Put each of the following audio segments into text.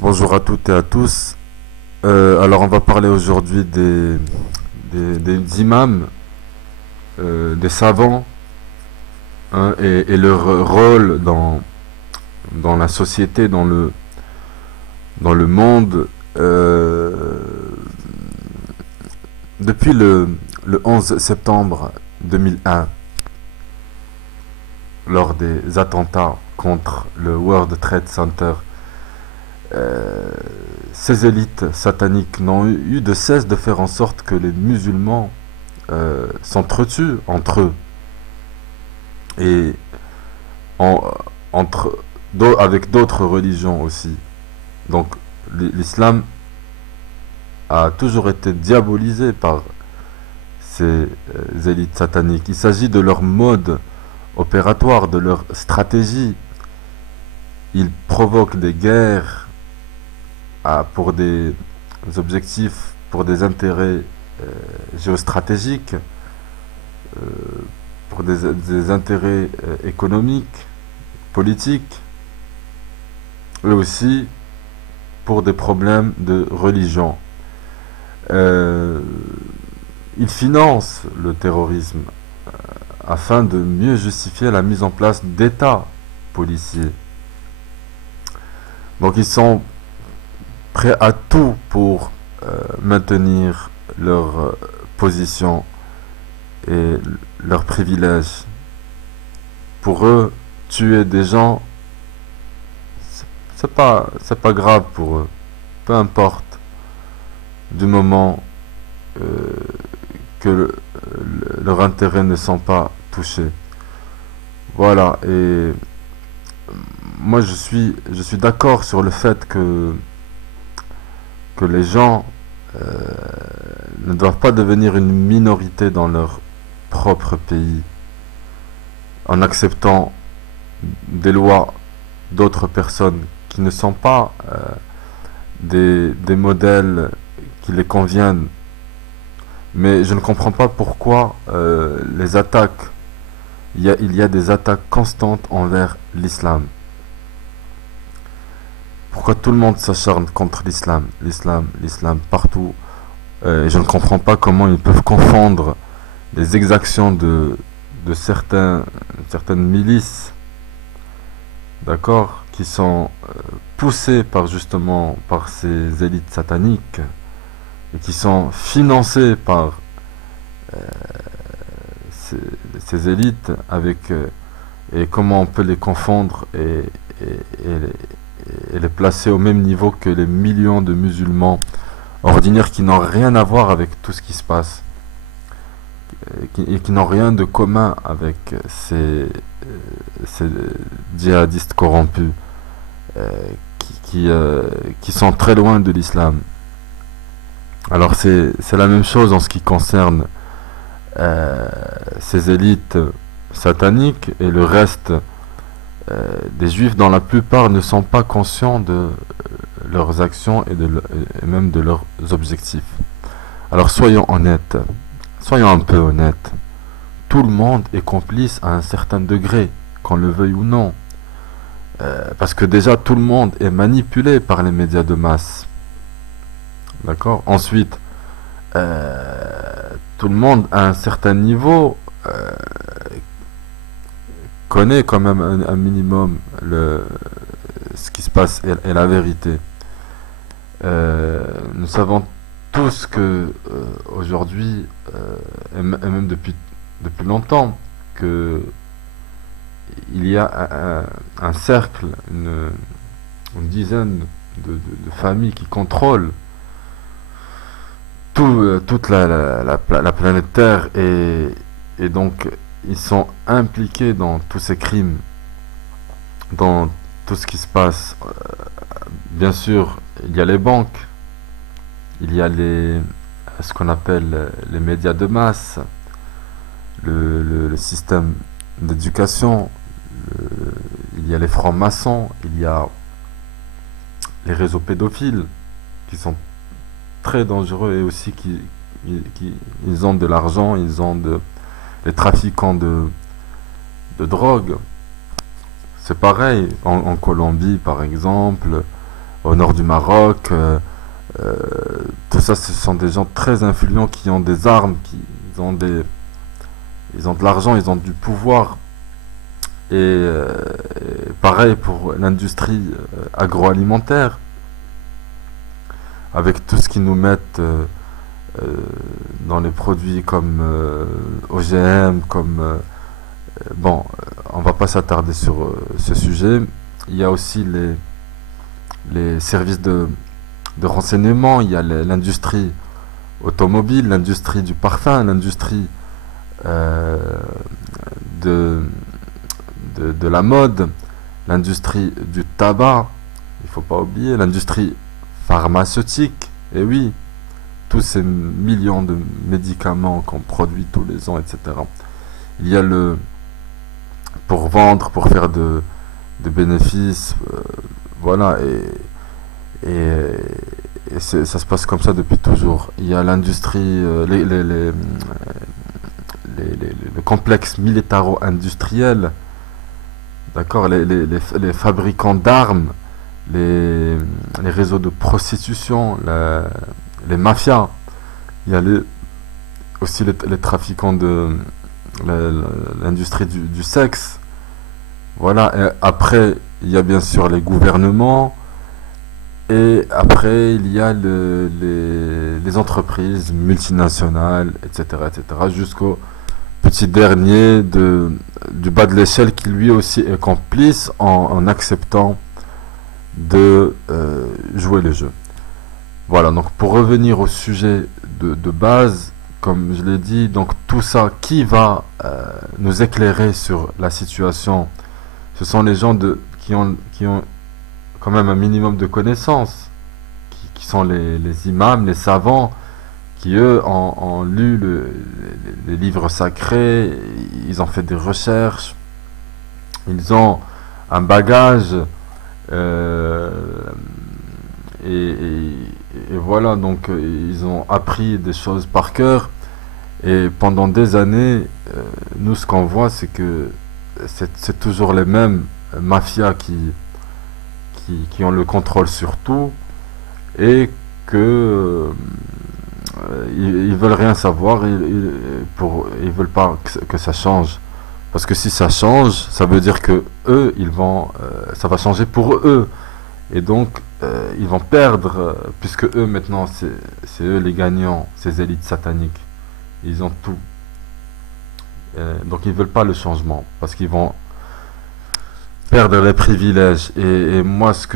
Bonjour à toutes et à tous. Alors on va parler aujourd'hui des imams, des savants, hein, et leur rôle dans la société, dans le monde. Depuis le 11 septembre 2001, lors des attentats contre le World Trade Center, euh, ces élites sataniques n'ont eu de cesse de faire en sorte que les musulmans s'entretuent entre eux et en- entre avec d'autres religions aussi. Donc l'islam a toujours été diabolisé par ces élites sataniques. Il s'agit de leur mode opératoire, de leur stratégie. Ils provoquent des guerres pour des objectifs, pour des intérêts géostratégiques, euh, pour des intérêts économiques, politiques, et aussi pour des problèmes de religion. Euh, ils financent le terrorisme afin de mieux justifier la mise en place d'États policiers. Donc ils sont prêts à tout pour maintenir leur position et leurs privilèges. Pour eux, tuer des gens, c'est pas grave pour eux. Peu importe, du moment euh, que leurs intérêts ne sont pas touchés. Voilà. Et moi, je suis d'accord sur le fait que les gens euh, ne doivent pas devenir une minorité dans leur propre pays en acceptant des lois d'autres personnes qui ne sont pas des modèles qui les conviennent. Mais je ne comprends pas pourquoi les attaques, il y a des attaques constantes envers l'islam. Pourquoi tout le monde s'acharne contre l'islam, l'islam partout. Et je ne comprends pas comment ils peuvent confondre les exactions de certaines milices, d'accord, qui sont poussées par ces élites sataniques et qui sont financées par euh, ces, ces élites et comment on peut les confondre et les placer au même niveau que les millions de musulmans ordinaires qui n'ont rien à voir avec tout ce qui se passe et qui n'ont rien de commun avec ces djihadistes corrompus euh, qui sont très loin de l'islam. Alors c'est la même chose en ce qui concerne euh, ces élites sataniques et le reste des juifs dont la plupart ne sont pas conscients de leurs actions et même de leurs objectifs. Alors soyons honnêtes, soyons un peu honnêtes. Tout le monde est complice à un certain degré, qu'on le veuille ou non. Parce que déjà tout le monde est manipulé par les médias de masse. D'accord. Ensuite, tout le monde à un certain niveau connaît quand même un minimum ce qui se passe et la vérité. Nous savons tous que aujourd'hui, et même depuis longtemps, que il y a un cercle, une dizaine de familles qui contrôlent toute la planète Terre et donc ils sont impliqués dans tous ces crimes, dans tout ce qui se passe. Bien sûr, il y a les banques, il y a ce qu'on appelle les médias de masse, le système d'éducation, il y a les francs-maçons, il y a les réseaux pédophiles qui sont très dangereux et aussi ils ont de l'argent, les trafiquants de drogue. C'est pareil en Colombie par exemple, au nord du Maroc. Euh, Tout ça, ce sont des gens très influents qui ont des armes, ils ont ils ont de l'argent, ils ont du pouvoir. Et pareil pour l'industrie agroalimentaire, avec tout ce qu'ils nous mettent euh, dans les produits comme OGM, comme bon, on va pas s'attarder sur ce sujet. Il y a aussi les services de renseignement, il y a l'industrie automobile, l'industrie du parfum, l'industrie euh, de, de la mode, l'industrie du tabac, il faut pas oublier, l'industrie pharmaceutique, et oui, tous ces millions de médicaments qu'on produit tous les ans, etc. Il y a pour vendre, pour faire de bénéfices, voilà, ça se passe comme ça depuis toujours. Il y a l'industrie, le complexe militaro-industriel, d'accord, les fabricants d'armes, les réseaux de prostitution, les mafias. Il y a aussi les trafiquants l'industrie du sexe. Voilà. Et après, il y a bien sûr les gouvernements. Et après, il y a les entreprises multinationales, etc., etc., jusqu'au petit dernier du bas de l'échelle qui lui aussi est complice en acceptant de jouer le jeu. Voilà, donc pour revenir au sujet de base, comme je l'ai dit, donc tout ça, qui va nous éclairer sur la situation? Ce sont les gens qui ont quand même un minimum de connaissances, qui sont les imams, les savants, qui eux ont lu les livres sacrés, ils ont fait des recherches, ils ont un bagage, euh, et voilà, donc ils ont appris des choses par cœur, et pendant des années, nous ce qu'on voit, c'est que c'est toujours les mêmes mafias qui ont le contrôle sur tout, et que ils veulent rien savoir, ils veulent pas que ça change, parce que si ça change, ça veut dire que eux ça va changer pour eux, et donc ils vont perdre, puisque eux maintenant c'est eux les gagnants, ces élites sataniques, ils ont tout. Donc ils veulent pas le changement, parce qu'ils vont perdre les privilèges. Et moi, ce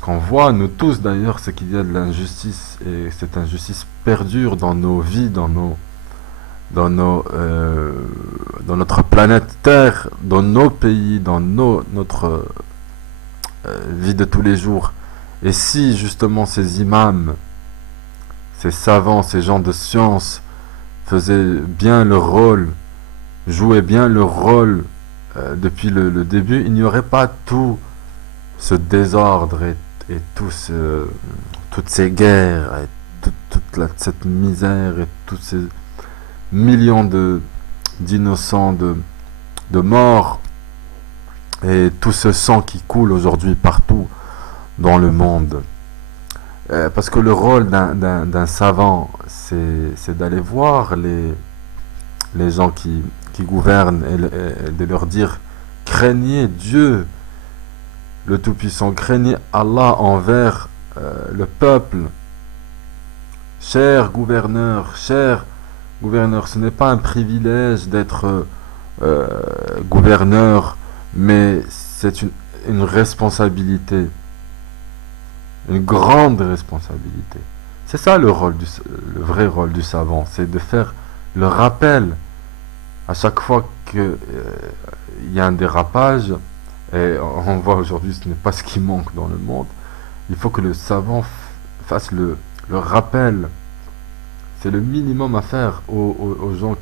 qu'on voit, nous tous d'ailleurs, c'est qu'il y a de l'injustice, et cette injustice perdure dans nos vies, dans notre planète Terre, dans nos pays, dans notre vie de tous les jours. Et si justement ces imams, ces savants, ces gens de science faisaient bien leur rôle, jouaient bien leur rôle depuis le début, il n'y aurait pas tout ce désordre et toutes ces guerres, et cette misère, et tous ces millions d'innocents, de morts, et tout ce sang qui coule aujourd'hui partout dans le monde. Parce que le rôle d'un savant, c'est d'aller voir les gens qui gouvernent, et de leur dire: craignez Dieu, le Tout-Puissant, craignez Allah envers le peuple. Cher gouverneur, ce n'est pas un privilège d'être gouverneur, mais c'est une responsabilité, une grande responsabilité. C'est ça le vrai rôle du savant, c'est de faire le rappel à chaque fois qu'il y a un dérapage, et on voit aujourd'hui ce n'est pas ce qui manque dans le monde. Il faut que le savant fasse le rappel. C'est le minimum à faire aux gens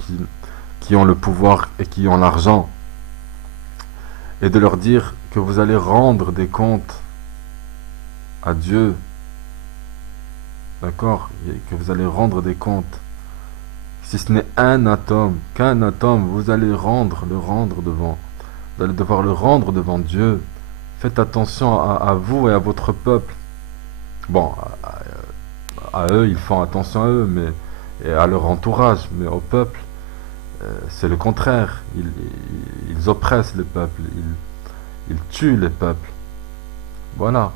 qui ont le pouvoir et qui ont l'argent, et de leur dire que vous allez rendre des comptes à Dieu, d'accord, et que vous allez rendre des comptes. Si ce n'est qu'un atome, vous allez le rendre devant. Vous allez devoir le rendre devant Dieu. Faites attention à vous et à votre peuple. Bon, à eux, ils font attention à eux, mais et à leur entourage, mais au peuple, c'est le contraire. Ils oppressent le peuple, ils tuent les peuples. Voilà.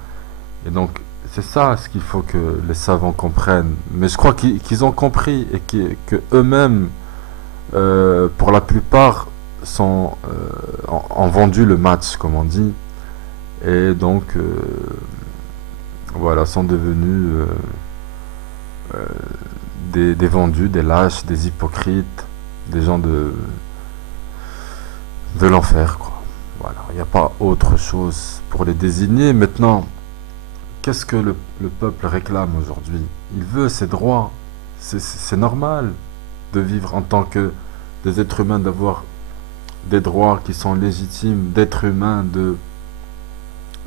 Et donc, c'est ça ce qu'il faut que les savants comprennent. Mais je crois qu'ils ont compris et que eux-mêmes, pour la plupart, ont vendu le match, comme on dit, et donc, voilà, sont devenus euh, des vendus, des lâches, des hypocrites, des gens de l'enfer, quoi. Voilà, il n'y a pas autre chose pour les désigner. Maintenant, qu'est-ce que le peuple réclame aujourd'hui? Il veut ses droits. C'est normal de vivre en tant que des êtres humains, d'avoir des droits qui sont légitimes, d'être humain,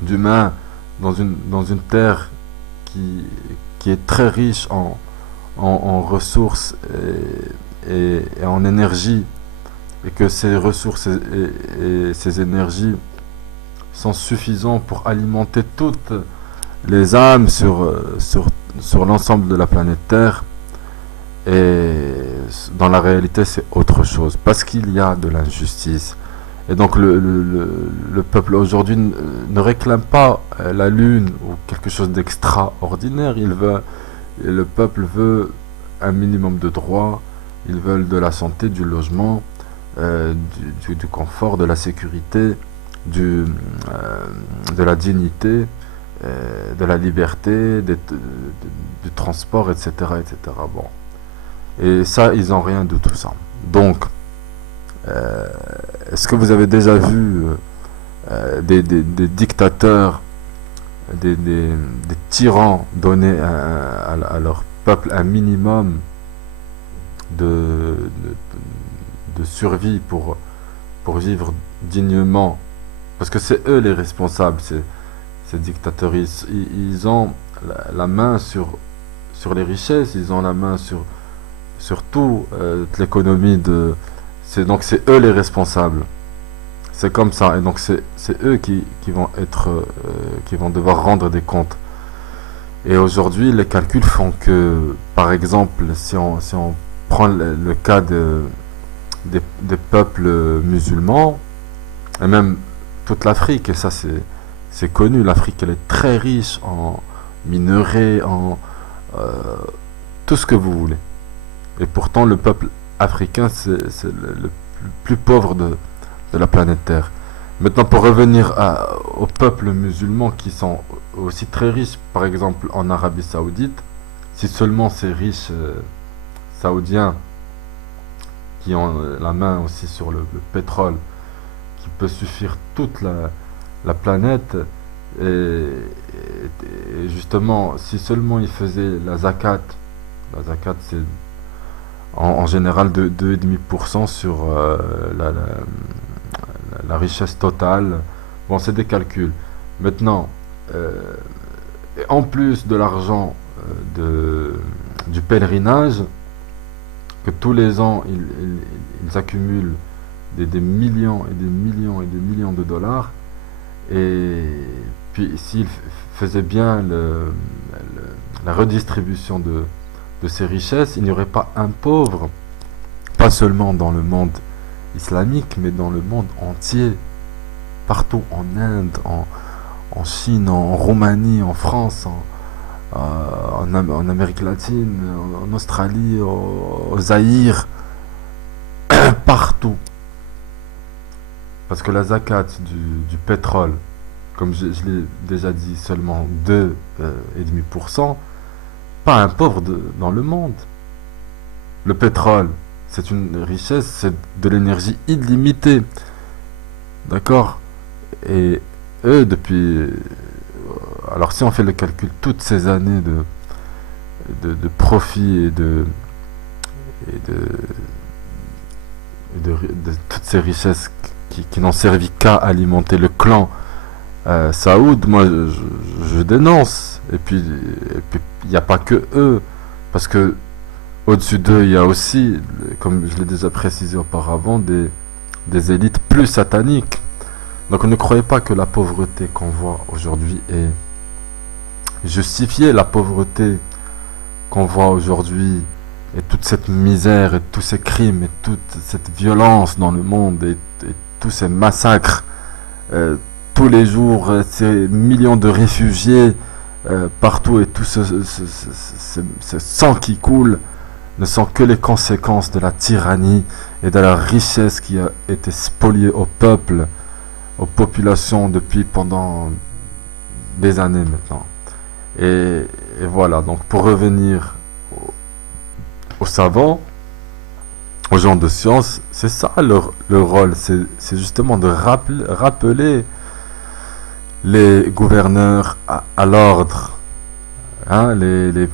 d'humain dans une terre qui, qui est très riche en ressources et en énergie, et que ces ressources et ces énergies sont suffisants pour alimenter toutes les âmes sur l'ensemble de la planète Terre. Et dans la réalité, c'est autre chose, parce qu'il y a de l'injustice. Et donc le peuple aujourd'hui ne réclame pas la lune ou quelque chose d'extraordinaire. Le peuple veut un minimum de droits. Ils veulent de la santé, du logement, du confort, de la sécurité, de la dignité, de la liberté, du transport, etc., etc. Bon. Et ça, ils n'ont rien de tout ça. Donc, est-ce que vous avez déjà vu des dictateurs, des tyrans donner à leur peuple un minimum de, de survie pour vivre dignement? Parce que c'est eux les responsables, ces dictateurs. Ils ont la main sur les richesses, ils ont la main sur tout, l'économie de... Donc c'est eux les responsables. C'est comme ça. Et donc c'est eux qui vont être, qui vont devoir rendre des comptes. Et aujourd'hui, les calculs font que, par exemple, si on prend le cas des peuples musulmans, et même toute l'Afrique, et ça c'est connu, l'Afrique elle est très riche en minerais, en tout ce que vous voulez. Et pourtant, le peuple africain, c'est le plus pauvre de la planète Terre. Maintenant, pour revenir aux peuples musulmans qui sont aussi très riches, par exemple en Arabie Saoudite, si seulement ces riches saoudiens qui ont la main aussi sur le pétrole, qui peut suffire toute la planète, et justement, si seulement ils faisaient la zakat c'est en général de 2,5% sur la richesse totale. Bon, c'est des calculs. Maintenant, en plus de l'argent du pèlerinage, que tous les ans ils accumulent des millions et des millions et des millions de dollars, et puis s'ils faisaient bien la redistribution de ces richesses, il n'y aurait pas un pauvre, pas seulement dans le monde islamique, mais dans le monde entier, partout, en Inde, en Chine, en Roumanie, en France, en Amérique latine, en Australie, au Zaïre, partout. Parce que la zakat du pétrole, comme je l'ai déjà dit, seulement 2,5%, pas un pauvre dans le monde. Le pétrole, c'est une richesse, c'est de l'énergie illimitée. D'accord? Et eux, depuis... Alors si on fait le calcul, toutes ces années de profit de toutes ces richesses qui n'ont servi qu'à alimenter le clan Saoud, moi je dénonce. Et puis il n'y a pas que eux, parce que au-dessus d'eux, il y a aussi, comme je l'ai déjà précisé auparavant, des élites plus sataniques. Donc ne croyez pas que la pauvreté qu'on voit aujourd'hui justifier la pauvreté qu'on voit aujourd'hui, et toute cette misère, et tous ces crimes, et toute cette violence dans le monde, et tous ces massacres, euh, tous les jours, ces millions de réfugiés partout, et tout ce sang qui coule, ne sont que les conséquences de la tyrannie et de la richesse qui a été spoliée au peuple, aux populations depuis pendant des années maintenant. Et voilà, donc pour revenir aux savants, aux gens de science, c'est ça leur rôle, c'est justement de rappeler les gouverneurs à l'ordre, hein, les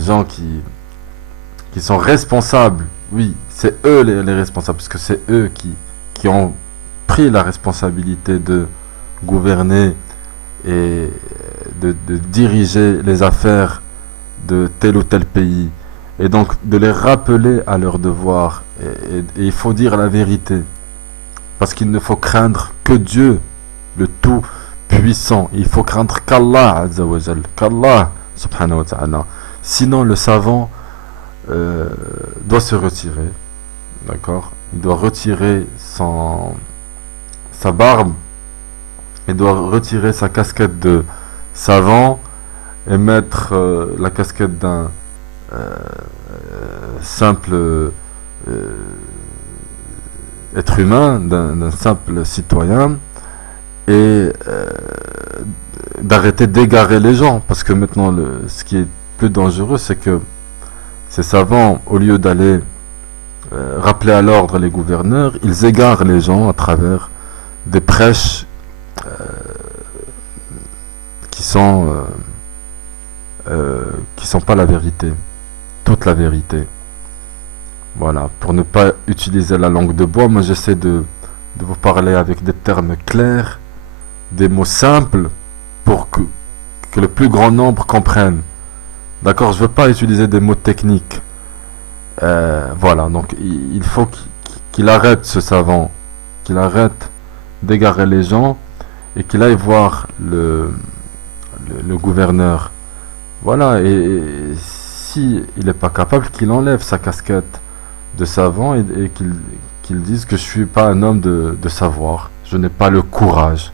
gens qui sont responsables. Oui, c'est eux les responsables, parce que c'est eux qui ont pris la responsabilité de gouverner et de diriger les affaires de tel ou tel pays. Et donc de les rappeler à leurs devoirs. Et il faut dire la vérité. Parce qu'il ne faut craindre que Dieu, le Tout-Puissant. Il faut craindre qu'Allah, Azza wa Jal, qu'Allah, subhanahu wa ta'ala. Sinon, le savant doit se retirer. D'accord? Il doit retirer sa barbe. Il doit retirer sa casquette de savant et mettre la casquette d'un simple être humain, d'un simple citoyen, et d'arrêter d'égarer les gens. Parce que maintenant, ce qui est plus dangereux, c'est que ces savants, au lieu d'aller rappeler à l'ordre les gouverneurs, ils égarent les gens à travers des prêches qui sont pas la vérité, toute la vérité. Voilà, pour ne pas utiliser la langue de bois, moi j'essaie de vous parler avec des termes clairs, des mots simples, pour que le plus grand nombre comprenne. D'accord, je veux pas utiliser des mots techniques. Voilà, donc il faut qu'il arrête, ce savant, qu'il arrête d'égarer les gens et qu'il aille voir le gouverneur. Voilà, et si il n'est pas capable, qu'il enlève sa casquette de savant et qu'il dise que je suis pas un homme de savoir, je n'ai pas le courage.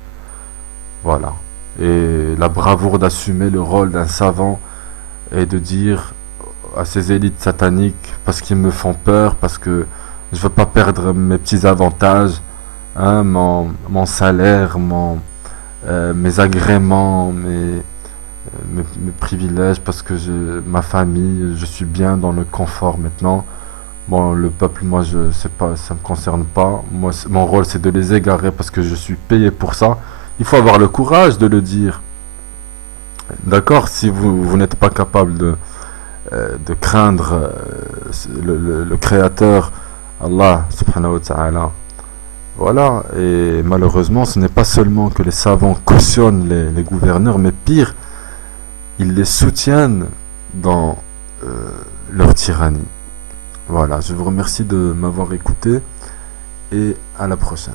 Voilà, et la bravoure d'assumer le rôle d'un savant et de dire à ces élites sataniques, parce qu'ils me font peur, parce que je veux pas perdre mes petits avantages, hein, mon salaire, mes agréments, mes privilèges, parce que ma famille, je suis bien dans le confort maintenant. Bon, le peuple, moi, je sais pas, ça me concerne pas. Moi, mon rôle, c'est de les égarer parce que je suis payé pour ça. Il faut avoir le courage de le dire. D'accord? Si vous n'êtes pas capable de craindre le Créateur, Allah, subhanahu wa ta'ala. Voilà, et malheureusement, ce n'est pas seulement que les savants cautionnent les gouverneurs, mais pire, ils les soutiennent dans leur tyrannie. Voilà, je vous remercie de m'avoir écouté et à la prochaine.